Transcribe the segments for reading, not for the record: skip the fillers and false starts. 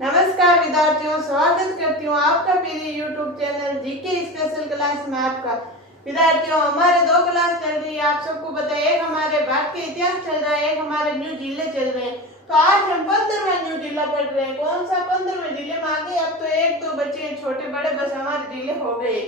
नमस्कार विद्यार्थियों, स्वागत करती हूँ आपका मेरे YouTube channel GK special class में। आपका विद्यार्थियों, हमारे दो क्लास चल रही है। आप सबको पता है, एक हमारे भारत के इतिहास चल रहा है, एक हमारे न्यू जिले चल रहे हैं। तो आज हम 15वां न्यू जिला पढ़ रहे हैं। कौन सा 15वें जिले में आगे? अब तो एक दो बच्चे हैं छोटे बड़े, बस हमारे जिले हो गए।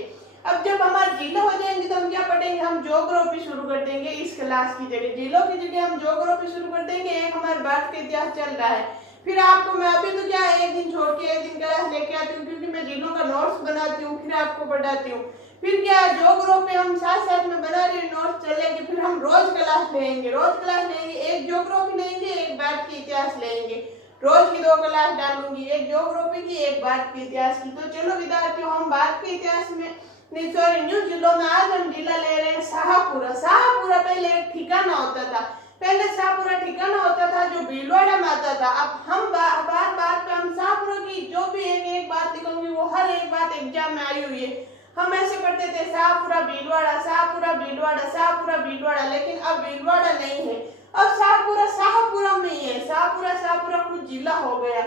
अब जब हमारे जिले हो जाएंगे तो हम क्या पढ़ेंगे? हम ज्योग्राफी शुरू कर देंगे। इस क्लास की जगह, जिलों की जगह हम ज्योग्राफी शुरू कर देंगे। एक हमारे भारत के इतिहास चल रहा है। फिर आपको मैं अभी तो क्या एक दिन छोड़ के एक दिन क्लास लेके आती हूँ, क्योंकि मैं जिलों का नोट्स बनाती हूँ, फिर आपको पढ़ाती हूँ। फिर क्या ज्योग्राफी हम साथ साथ में बना रहे नोट्स चलेंगे। फिर हम रोज क्लास लेंगे, एक ज्योग्राफी लेंगे, एक भारत के इतिहास लेंगे। रोज की दो क्लास डालूंगी, एक ज्योग्राफी की, एक भारत के इतिहास की। तो चलो विद्यार्थियों, हम भारत के इतिहास में नहीं सॉरी न्यू जिलों में आज हम जिला ले रहे हैं शाहपुरा। शाहपुरा पहले एक ठिकाना होता था। पहले शाहपुरा ठिकाना होता था जो भीलवाड़ा में आता था। अब हम बार बार पे हम शाहपुरा की जो भी एक बात लिखूंगी वो हर एक बात एग्जाम में आई हुई है। हम ऐसे पढ़ते थे शाहपुरा भीलवाड़ा, शाहपुरा भीलवाड़ा, शाहपुरा भीलवाड़ा, लेकिन अब भीलवाड़ा नहीं है। अब शाहपुरा शाहपुरा में ही है। शाहपुरा कुछ जिला हो गया।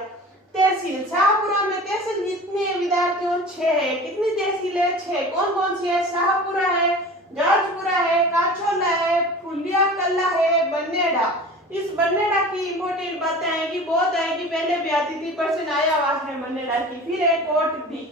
तहसील शाहपुरा में तहसील जितने विद्यार्थियों 6 है। कितनी तहसील है? 6। कौन कौन सी है? शाहपुरा है, जाजपुरा है, काचोला है, फुलिया कला है, बन्नेड़ा। इस बन्नेड़ा की इंपोर्टेंट बातें आएगी, बहुत आएगी, पहले भी आती थी, परसेंट आया हुआ है बन्नेड़ा की। फिर एक कोट भी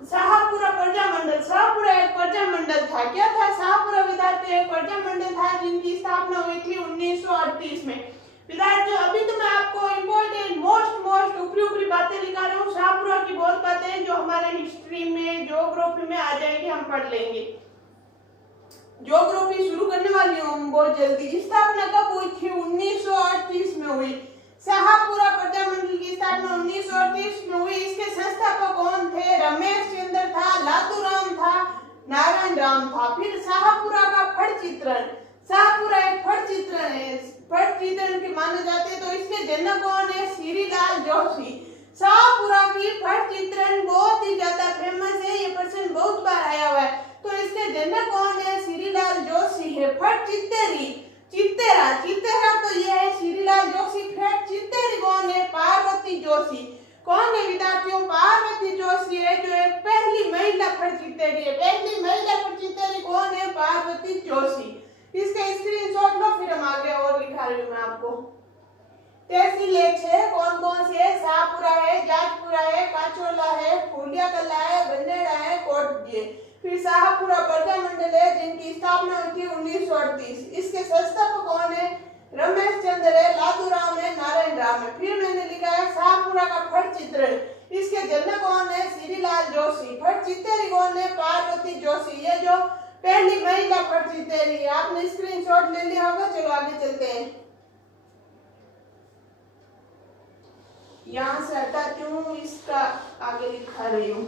शाहपुरा प्रजा मंडल। शाहपुरा एक प्रजा मंडल था। क्या था? शाहपुरा विद्यार्थी एक प्रजा मंडल था जिनकी स्थापना हुई थी 1938 में। विद्यार्थियों, अभी तो मैं आपको इम्पोर्टेंट मोस्ट ऊपरी बातें लिखा रहा हूँ। शाहपुरा की बहुत बातें जो हमारे हिस्ट्री में ज्योग्राफी में आ जाएगी, हम पढ़ लेंगे। ज्योग्राफी शुरू करने वाली हूँ बहुत जल्दी। स्थापना कब हुई थी? 1938 में हुई। शाहपुरा प्रजा मंडल की स्थापना 1938 में हुई। इसके संस्थापक कौन थे? रमेश चंद्र था, लादूराम था, नारायण राम था। फिर शाहपुरा का फट चित्रण। शाहपुरा एक फट चित्रण है, फट चित्रण के माने जाते हैं। तो इसके जनक कौन है? श्रीलाल जोशी। शाहपुरा की फट चित्रण बहुत ही ज्यादा फेमस है, ये प्रश्न बहुत बार आया हुआ है। तो इसके जनक कौन है? श्रीलाल जोशी है। फट चित्तेरा तो ये है श्रीलाल जोशी। फट चित्तेरी कौन है? पार्वती जोशी। कौन है विद्यार्थियों? पार्वती जोशी है, जो एक पहली महिला फट चित्तेरी है। पहली महिला फट चित्तेरी कौन है? पार्वती जोशी। इसका स्क्रीनशॉट लो, फिर हम आगे और दिखा रही हूँ मैं आपको। तहसील है, कौन कौन सी है? शाहपुरा है, जाजपुरा है, काचोला है, फुलिया कला है, बन्नेड़ा है, कोटडी है। फिर शाहपुरा प्रजा मंडल है जिनकी स्थापना हुई थी 1938। इसके संस्थापक कौन है? रमेश चंद्र है, लादूराम है, नारायण राम है। फिर मैंने लिखा है शाहपुरा का फट चित्रण। इसके जनक कौन है? श्रीलाल जोशी। फट चित्तेरी कौन है? पार्वती जोशी। ये जो पहली महिला फट चित्तेरी है। आपने स्क्रीनशॉट ले लिया होगा। चलो आगे चलते हैं। यहाँ से हटाती हूँ, इसका आगे लिखा रही हूँ।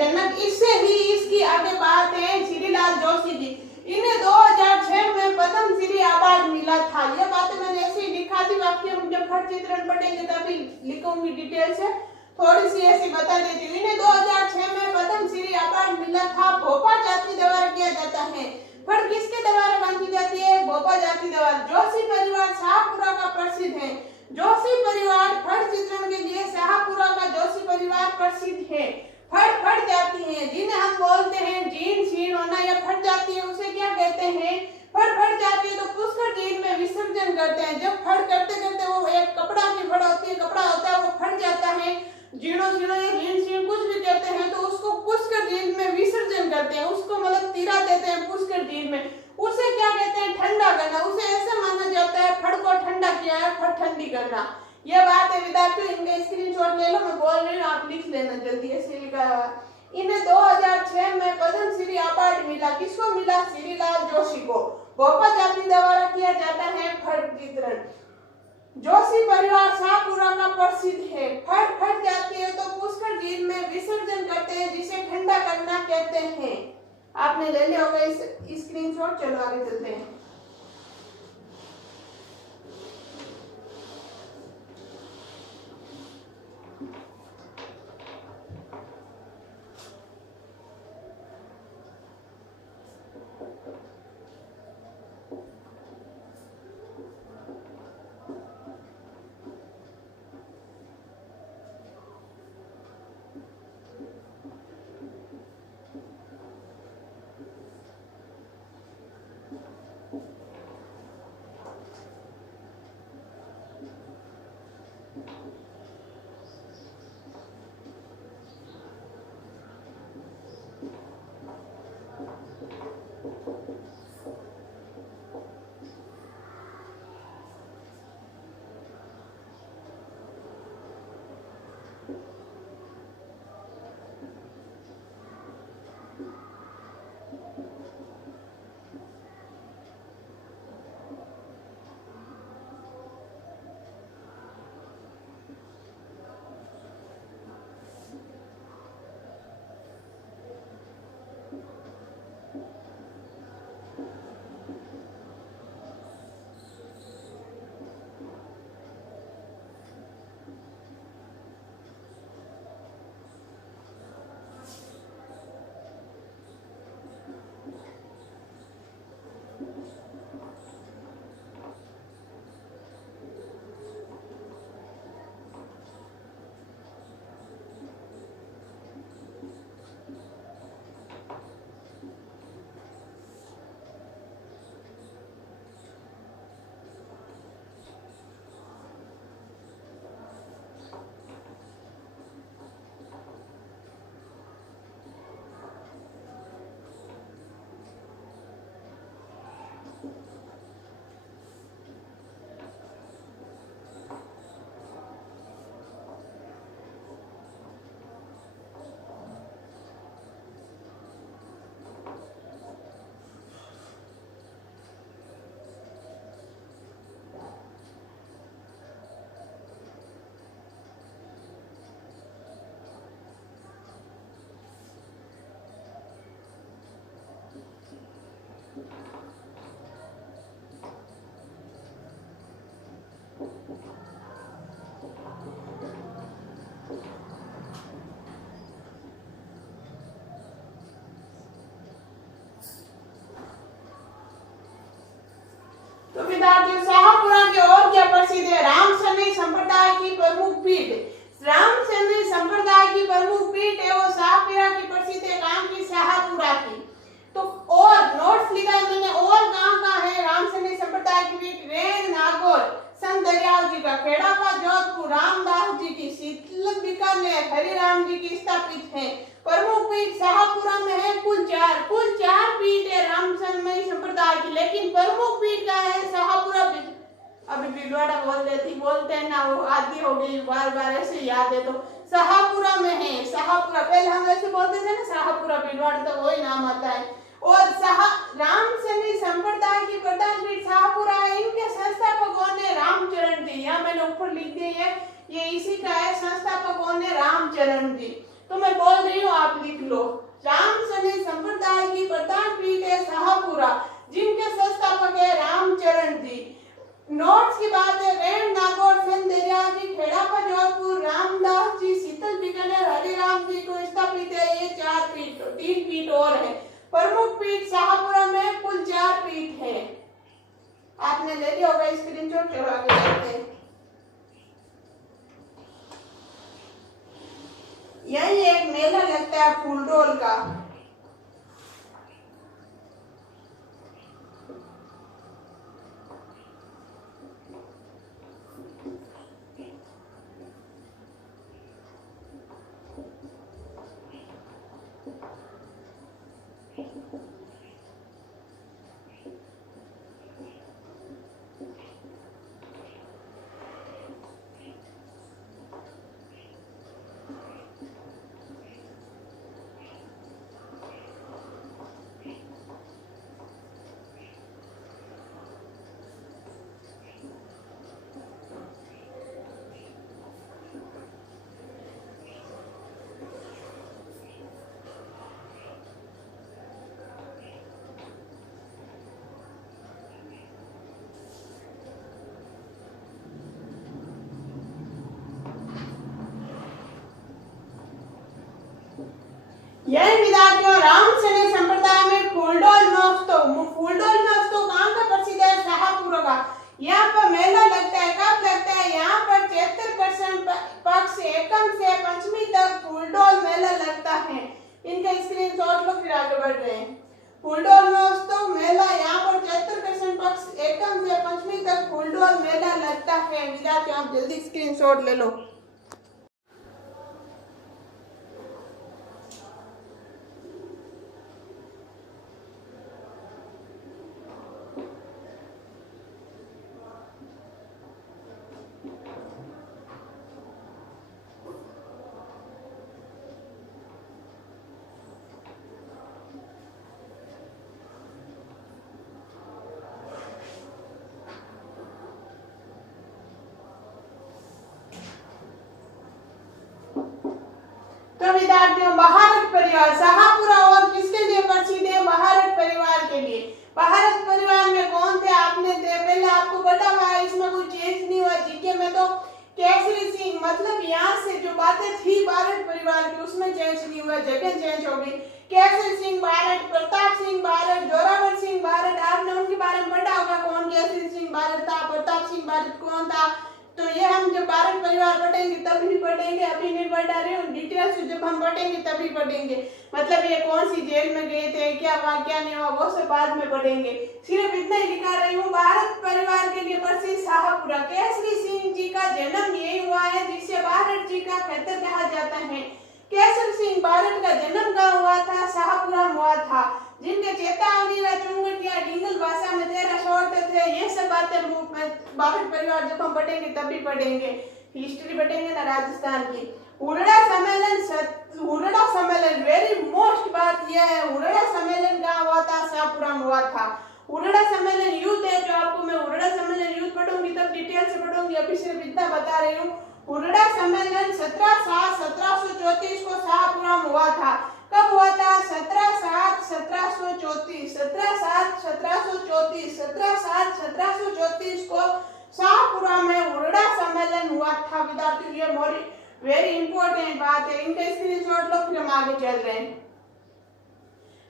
जनक। इससे ही इसकी आगे बात है श्रीलाल जोशी जी। इन्हें 2006 में पद्म श्री अवार्ड मिला था। ये बातें मैंने ऐसे ही लिखा थी, वाक्य जब फट चित्रण पढ़ेंगे तभी लिखूंगी डिटेल से, थोड़ी सी ऐसी बता देती हूँ। इन्हें 2006 में पद्म श्री अवार्ड मिला था। भोपा जाति द्वारा किया जाता है। फट किसके द्वारा बांधी जाती है? भोपा जाति द्वारा। जोशी परिवार शाहपुरा का प्रसिद्ध है। जोशी परिवार फट चित्रण के लिए शाहपुरा का जोशी परिवार प्रसिद्ध है। फट जाती है, जिन्हें हम बोलते हैं जीर्ण शीर्ण होना या फट जाती है, उसे क्या कहते हैं? फट जाती है तो पुष्कर जीर्ण में विसर्जन करते हैं। जब फट करते करते वो एक कपड़ा की फट होती है, कपड़ा होता है, वो फट जाता है, जीर्ण शीर्ण या जीर्ण शीर्ण कुछ भी कहते हैं, तो उसको पुष्कर जीर्ण में विसर्जन करते हैं, उसको मतलब तिरा देते हैं पुष्कर जीर्ण में। उसे क्या कहते हैं? ठंडा करना। उसे ऐसे माना जाता है फट को ठंडा किया है, फट ठंडी करना। ये बात है विद्यार्थियों, इनके स्क्रीनशॉट ले लो, मैं बोल रही हूँ, आप लिख लेना जल्दी। ऐसे लिखा हुआ इन्हें 2006 में पद्म श्री अवार्ड मिला। किसको मिला? श्रीलाल जोशी को। भोपा जाति द्वारा किया जाता है फट चित्रण। जोशी परिवार शाहपुरा का प्रसिद्ध है। फट जाती है तो पुष्कर जीर्ण में विसर्जन करते हैं, जिसे ठंडा करना कहते हैं। आपने ले लिया होगा इस स्क्रीनशॉट। चलो आगे चलते हैं। तो विद्यार्थियों शाहपुरा की और क्या प्रसिद्ध है? रामसरनी संप्रदाय की प्रमुख पीठ। रामसरनी संप्रदाय की प्रमुख पीठ है वो शाहपुरा की प्रसिद्ध है। कहाँ की? शाहपुरा की। तो और नोट्स लिखा है मैंने, और कहाँ है रामसरनी संप्रदाय की पीठ? रेण नागौर, संत दरियाव जी का खेड़ापा, जोधपुर, रामदास जी की शीतल, बीकानेर, हरिराम जी की स्थापित है। प्रमुख पीठ शाहपुरा में है कुल चार पीठ है रामसरनी संप्रदाय की, लेकिन प्रमुख पीठ का है शाहपुरा। अभी भीलवाड़ा बोलते हैं ना, वो आदि हो गई, बार बार ऐसे याद है। तो शाहपुरा में है, शाहपुरा पहले हम ऐसे बोलते थे ना, शाहपुरा भीलवाड़ा, तो वही नाम आता है। और रामसरनी संप्रदाय की प्रधान पीठ शाहपुरा है। इनके संस्थापक कौन है? रामचरण जी। यहाँ मैंने ऊपर लिख दिया है, ये इसी का है, संस्थापक कौन है? रामचरण जी। तो मैं बोल रही हूँ, आप लिख लो। है फूल डोल का। यह विद्यार्थियों रामसेनी संप्रदाय में फूलडोल महोत्सव कहाँ का प्रसिद्ध है? शाहपुरा का। यहाँ पर मेला लगता है, कब लगता है? यहाँ पर चैत्र पक्ष एकम से पंचमी तक फूलडोल मेला लगता है। इनका स्क्रीनशॉट लो, फिर आगे बढ़ रहे हैं। फूलडोल महोत्सव मेला यहाँ पर चैत्र पक्ष एकम से पंचमी तक फूलडोल मेला लगता है। विद्यार्थियों आप जल्दी स्क्रीनशॉट ले लो। तो विद्यार्थियों भारत परिवार शाहपुरा और किसके लिए प्रसिद्ध है? भारत परिवार के लिए। भारत परिवार में कौन थे? आपने पहले आपको पता हुआ है, इसमें कोई चेंज नहीं हुआ। जीके में तो केसरी सिंह, मतलब यहाँ से जो बातें थी भारत परिवार की उसमें चेंज नहीं हुआ, जगह चेंज हो गई। केसरी सिंह भारत, प्रताप सिंह भारत, जोरावर सिंह भारत, आपने उनके बारे में पढ़ा होगा। कौन केसरी सिंह भारत था, प्रताप सिंह भारत कौन था? तो ये हम जब भारत परिवार पढ़ेंगे तब ही पढ़ेंगे, अभी नहीं पढ़ा रहे हूँ। डिटेल्स जब हम पढ़ेंगे तभी पढ़ेंगे। मतलब ये कौन सी जेल में गए थे, क्या हुआ क्या नहीं हुआ, वो सब बाद में पढ़ेंगे। सिर्फ इतना ही लिखा रही हूँ। भारत परिवार के लिए प्रसिद्ध शाहपुरा। केसरी सिंह जी का जन्म यही हुआ है जिससे भारत जी का खतर कहा जाता है। केसरी सिंह भारत का जन्म कहाँ हुआ था? शाहपुरा में हुआ था। जिनके चेतावनी व चुंगटिया डिंगल भाषा में 13 शॉर्ट थे। ये सब बातें भारत परिवार जब हम पढ़ेंगे तभी पढ़ेंगे। हिस्ट्री पढ़ेंगे ना राजस्थान की। उरड़ा सम्मेलन वेरी मोस्ट बात यह है, उरड़ा सम्मेलन कहाँ हुआ था? शाहपुरा में हुआ था। उरड़ा सम्मेलन युद्ध है, जो आपको मैं उरड़ा सम्मेलन युद्ध पढ़ूंगी तब डिटेल से पढ़ूंगी, अभी सिर्फ इतना बता रही हूँ। उरड़ा सम्मेलन 17/7/1734 को शाहपुरा में हुआ था। कब हुआ था? 17/7/1734 17/7/1734 को शाहपुरा में उरड़ा सम्मेलन हुआ था। विद्यार्थियों ये वेरी इंपॉर्टेंट बात है, इनका स्क्रीनशॉट लो, फिर हम आगे चल रहे हैं।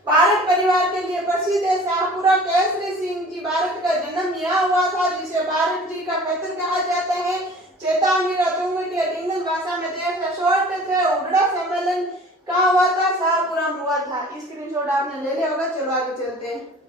भारत परिवार के लिए प्रसिद्ध है शाहपुरा। केसरी सिंह जी भारत का जन्म यहाँ हुआ था जिसे भारत जी का खतर कहा जाता है। चेतावनी चुंगटिया डिंगल भाषा में 13 शॉर्ट थे। उरड़ा सम्मेलन कहाँ हुआ था? शाहपुरा में हुआ था। स्क्रीनशॉट आपने ले लिया होगा। चलो आगे चलते हैं।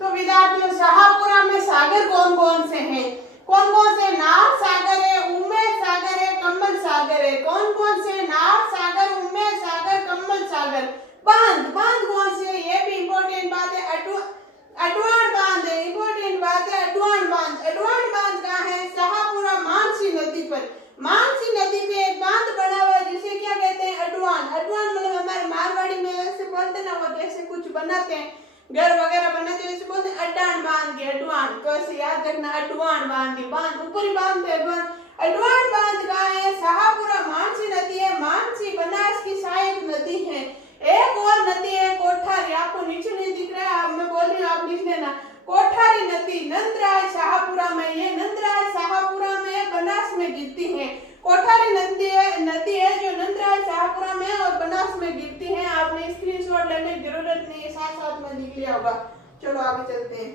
तो विद्यार्थियों शाहपुरा में सागर कौन कौन से हैं? कौन कौन से? नाग सागर है, उमेश सागर है, कम्बल सागर है। कौन कौन से? नाग सागर, उमेश सागर, कम्बल सागर। बांध, बांध कौन से? ये भी इंपॉर्टेंट बात है। अडवाण बांध है, इंपॉर्टेंट बात है। अडवाण बांध, अडवाण बांध कहाँ है? शाहपुरा मानसी नदी पर। मानसी नदी पे एक बांध बना हुआ है जिसे क्या कहते हैं? अडवाण। अडवाण मतलब हमारे मारवाड़ी में ऐसे बोलते ना, वो जैसे कुछ बनाते हैं, घर वगैरह बनाते हैं, वैसे बोलते हैं अड्डान बांध के। अडवाण कैसे याद रखना? अडवाण बांध, बांध ऊपर ही बांधते हैं। अडवाण, अडवाण बांध कहाँ है? शाहपुरा मानसी नदी है। मानसी बनास की सहायक नदी है। एक और नदी है कोठारी, आपको नीचे नहीं दिख रहा है, मैं बोल रही हूँ, आप लिख लेना। कोठारी नदी नंदराय शाहपुरा में, ये नंदराय शाहपुरा में बनास में गिरती है। कोठारी नदी है जो नंदराय शाहपुरा में और बनास में गिरती है। आपने स्क्रीनशॉट लेने की जरूरत नहीं है, साथ साथ में लिख लिया होगा। चलो आगे चलते हैं।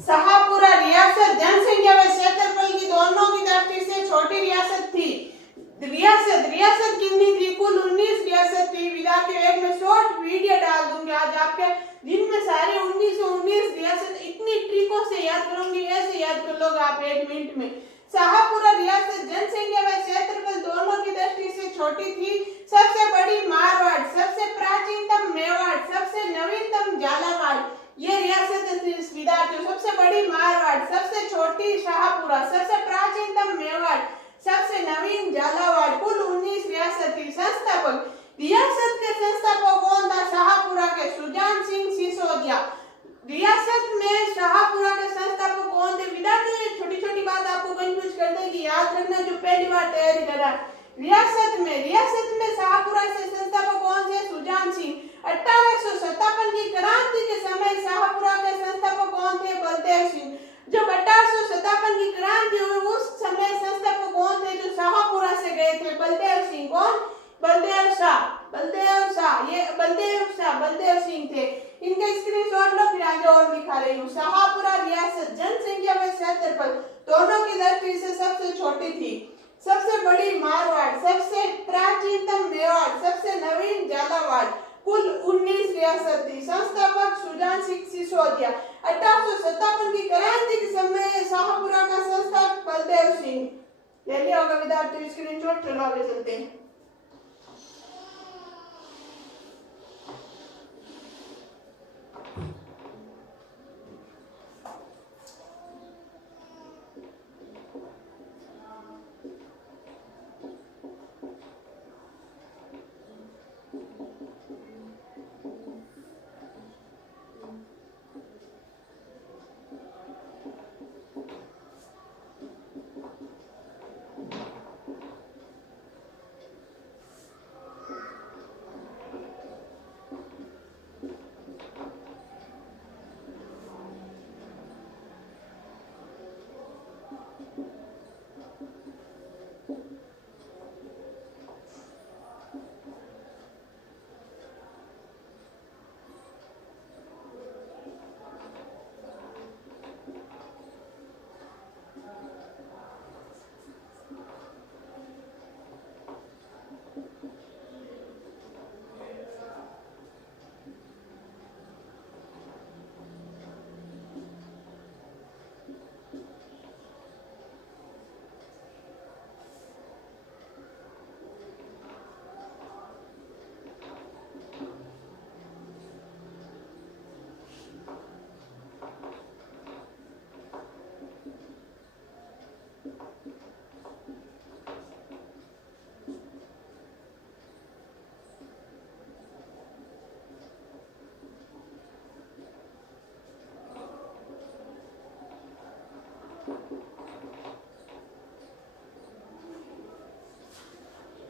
शाहपुरा रियासत जनसंख्या व क्षेत्रफल की दोनों की दृष्टि से छोटी रियासत थी। रियासत कितनी थी? कुल 19 रियासत थी। विद्यार्थियों एक मैं शॉर्ट वीडियो डाल दूंगी आज आपके, जिनमें सारे 19 रियासत इतनी ट्रिकों से याद करूंगी, ऐसे याद कर लोगे आप 1 मिनट में। शाहपुरा रियासत जनसंख्या व क्षेत्रफल दोनों की दृष्टि से छोटी थी। सबसे बड़ी मारवाड़, सबसे प्राचीनतम मेवाड़, सबसे नवीनतम झालावाड़। ये रियासत विद्यार्थियों, सबसे बड़ी मारवाड़, सबसे छोटी शाहपुरा, सबसे प्राचीनतम मेवाड़, सबसे नवीन झालावाड़। कुल 19 रियासत थी। संस्थापक, रियासत के संस्थापक कौन था? शाहपुरा के सुजान सिंह सिसोदिया। रियासत में शाहपुरा के संस्थापक कौन थे? विद्यार्थियों छोटी छोटी बात आपको कंफ्यूज कर देगी, याद रखना जो पहली बार तैयारी करा। रियासत में शाहपुरा से संस्थापक कौन थे? सुजान सिंह। 1857 की क्रांति के समय शाहपुरा के संस्थापक कौन थे? बलदेव सिंह। जब 1857 की क्रांति हुई उस समय संस्थापक कौन थे जो शाहपुरा से गए थे? बलदेव सिंह। कौन? बलदेव शाह। बलदेव शाह, ये बलदेव शाह बलदेव सिंह थे। इनका स्क्रीनशॉट लो, फिर आगे और दिखा रही हूँ। शाहपुरा रियासत जनसंख्या में 77, दोनों की दृष्टि से सबसे छोटी थी। सबसे बड़ी मारवाड़, सबसे प्राचीनतम मेवाड़, सबसे नवीन झालावाड़। कुल 19 रियासत थी। संस्थापक सुजान सिंह सिसोदिया। 1857 की क्रांति के समय शाहपुरा का संस्थापक बलदेव सिंह। ले लिया होगा विद्यार्थियों स्क्रीनशॉट। चलो आगे चलते हैं।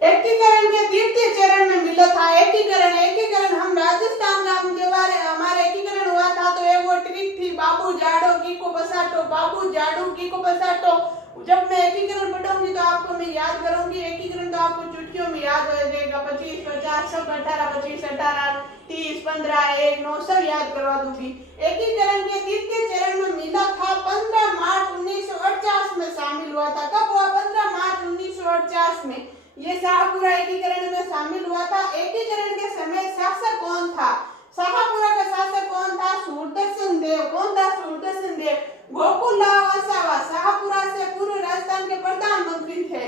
एकीकरण के तृतीय चरण में मिला था। एकीकरण हम राजस्थान नाम के बारे हमारे एकीकरण हुआ था तो एक वो ट्रिक थी, बाबू जाड़ो की को बसाटो, बाबू जाड़ू की को बसाटो। जब मैं एकीकरण पढ़ूंगी तो आपको मैं याद करूंगी। एकीकरण तो आपको चुटकियों में याद हो जाएगा। 25, 50, 18, 25, 18, 30, 15, 1, 9 सब याद करवा दूंगी। एकीकरण के तृतीय चरण में मिला था 15 मार्च 1948 में शामिल हुआ था। कब हुआ? 15 मार्च 1948 में ये शाहपुरा एकीकरण में शामिल हुआ था। एकीकरण के समय शासक कौन था? शाहपुरा का शासक कौन था? सूरदर्शन देव। कौन था? सूरदर्शन देव। गोकुललाल वसावा शाहपुरा से पूर्व राजस्थान के प्रधानमंत्री थे।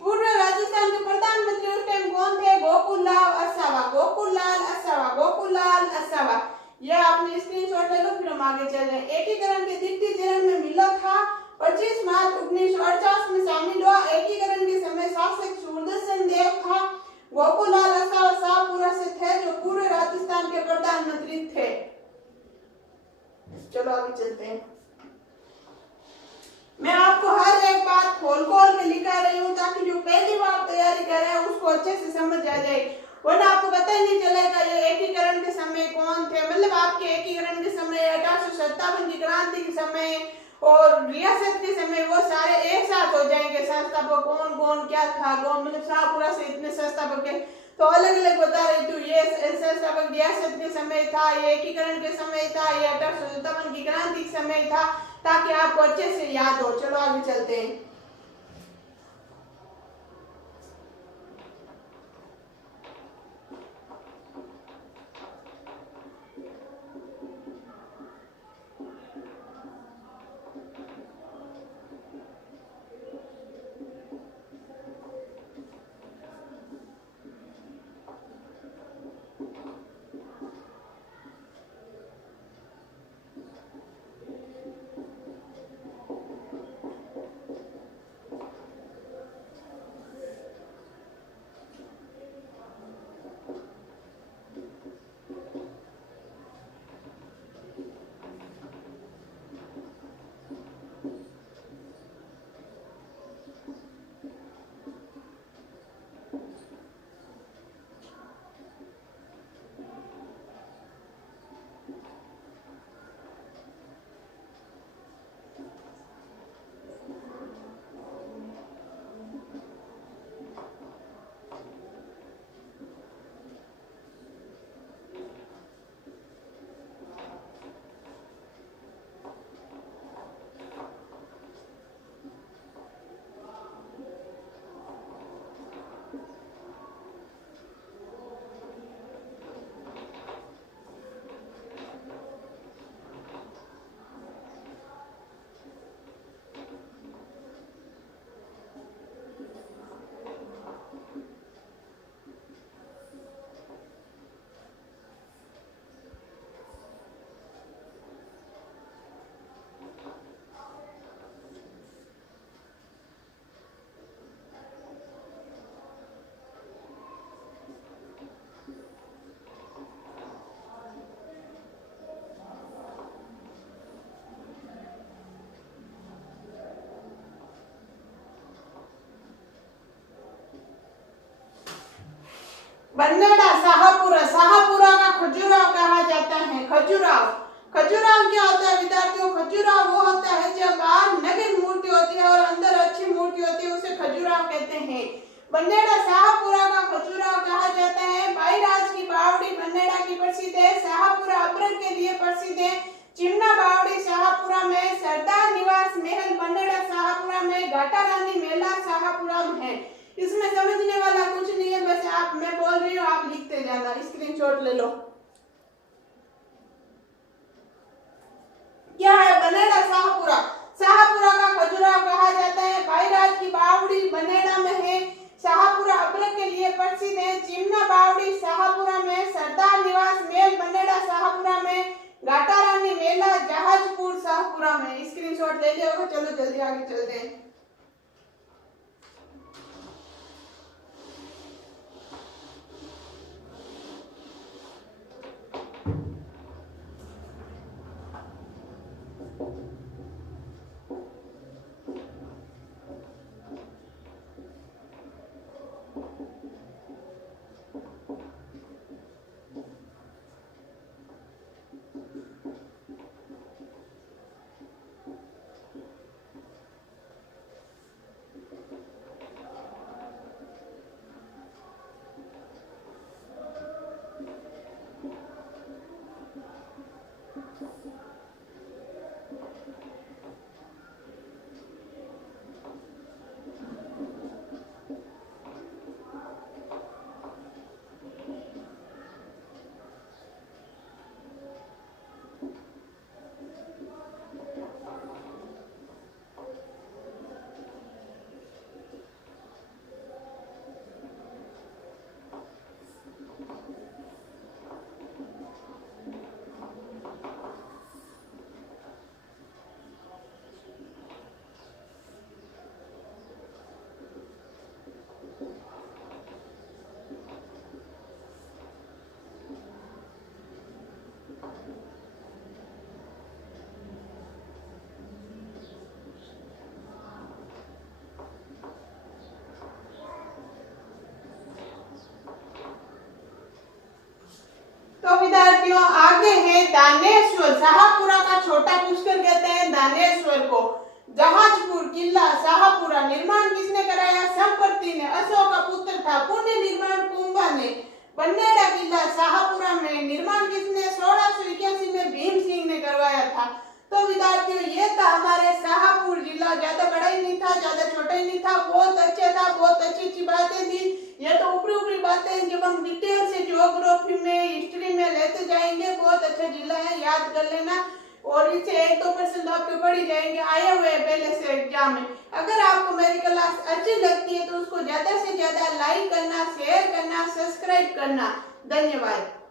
पूर्व राजस्थान के प्रधानमंत्री उस टाइम कौन थे? गोकुललाल वसावा। गोकुललाल वसावा, गोकुललाल वसावा। यह आपने स्क्रीनशॉट ले लो, फिर हम आगे चल रहे हैं। एकीकरण के तृतीय चरण में मिला था 25 मार्च 1948 में शामिल हुआ। एकीकरण के समय शासक सूरदर्शन देव था। गोकुललाल वसावा शाहपुरा से थे जो पूर्व राजस्थान के प्रधानमंत्री थे। चलो आगे चलते हैं। मैं आपको हर एक बात खोल खोल के लिखा रही हूँ ताकि जो पहली बार तैयारी कर रहे हैं उसको अच्छे से समझ आ जाए, वरना आपको पता ही नहीं चलेगा ये एकीकरण के समय कौन थे। मतलब आपके एकीकरण के समय 1857 की क्रांति के समय और रियासत के समय वो सारे एक साथ हो जाएंगे। संस्थापक कौन कौन क्या था, कौन मतलब शाहपुरा से इतने संस्थापक है तो अलग अलग बता रही थी। ये संस्थापक रियासत के समय था, ये एकीकरण के समय था, ये 1857 की क्रांति के समय था, ताकि आपको अच्छे से याद हो। चलो आगे चलते हैं। बन्नेड़ा शाहपुरा, शाहपुरा का खजुराहो कहा जाता है। खजुराहो, खजुराहो क्या होता है विद्यार्थियों? खजुराहो वो होता है जब बाहर नग्न मूर्ति होती है और अंदर अच्छी मूर्ति होती है, उसे खजुराहो कहते हैं। बन्नेड़ा शाहपुरा का खजुराहो कहा जाता है। भाईराज की बावड़ी बन्नेड़ा की प्रसिद्ध है। शाहपुरा अभ्रक के लिए प्रसिद्ध है। चिमना बावड़ी शाहपुरा में, सरदार निवास महल बन्नेड़ा शाहपुरा में, घाटा रानी मेला शाहपुरा में है। इसमें समझने वाला कुछ नहीं है, बस आप, मैं बोल रही हूँ, आप लिखते जाना, स्क्रीनशॉट ले लो। क्या है बन्नेड़ा शाहपुरा? शाहपुरा का खजुराहो कहा जाता है। भाईराज की बावड़ी बन्नेड़ा में है। शाहपुरा अभ्रक के लिए प्रसिद्ध है। चिमना बावड़ी शाहपुरा में, सरदार निवास महल बन्नेड़ा शाहपुरा में, घाटा रानी मेला जहाजपुर शाहपुरा में। स्क्रीनशॉट ले लिया। चलो जल्दी आगे चलते हैं। तो विद्यार्थियों आगे है दानेश्वर। शाहपुरा का छोटा पुष्कर कहते हैं दानेश्वर को। जहाजपुर किला शाहपुरा निर्माण किसने कराया? संपत्ति ने, अशोक का पुत्र था। पुण्य निर्माण कुंभा ने। बन्नेड़ा किला शाहपुरा में निर्माण किसने? 1681 में भीम सिंह ने करवाया था। तो विद्यार्थियों ये था हमारे शाहपुर जिला। ज्यादा बड़ा ही नहीं था, ज्यादा छोटा ही नहीं था, बहुत अच्छा था, बहुत अच्छी अच्छी बातें थी। ये तो ऊपरी ऊपरी बातें जब हम डिटेल से ज्योग्राफी में, हिस्ट्री में लेते जाएंगे। बहुत अच्छा जिला है, याद कर लेना। और इससे 1-2% आपके बढ़ ही जाएंगे, आए हुए पहले से एग्जाम में। अगर आपको मेरी क्लास अच्छी लगती है तो उसको ज्यादा से ज्यादा लाइक करना, शेयर करना, सब्सक्राइब करना। धन्यवाद।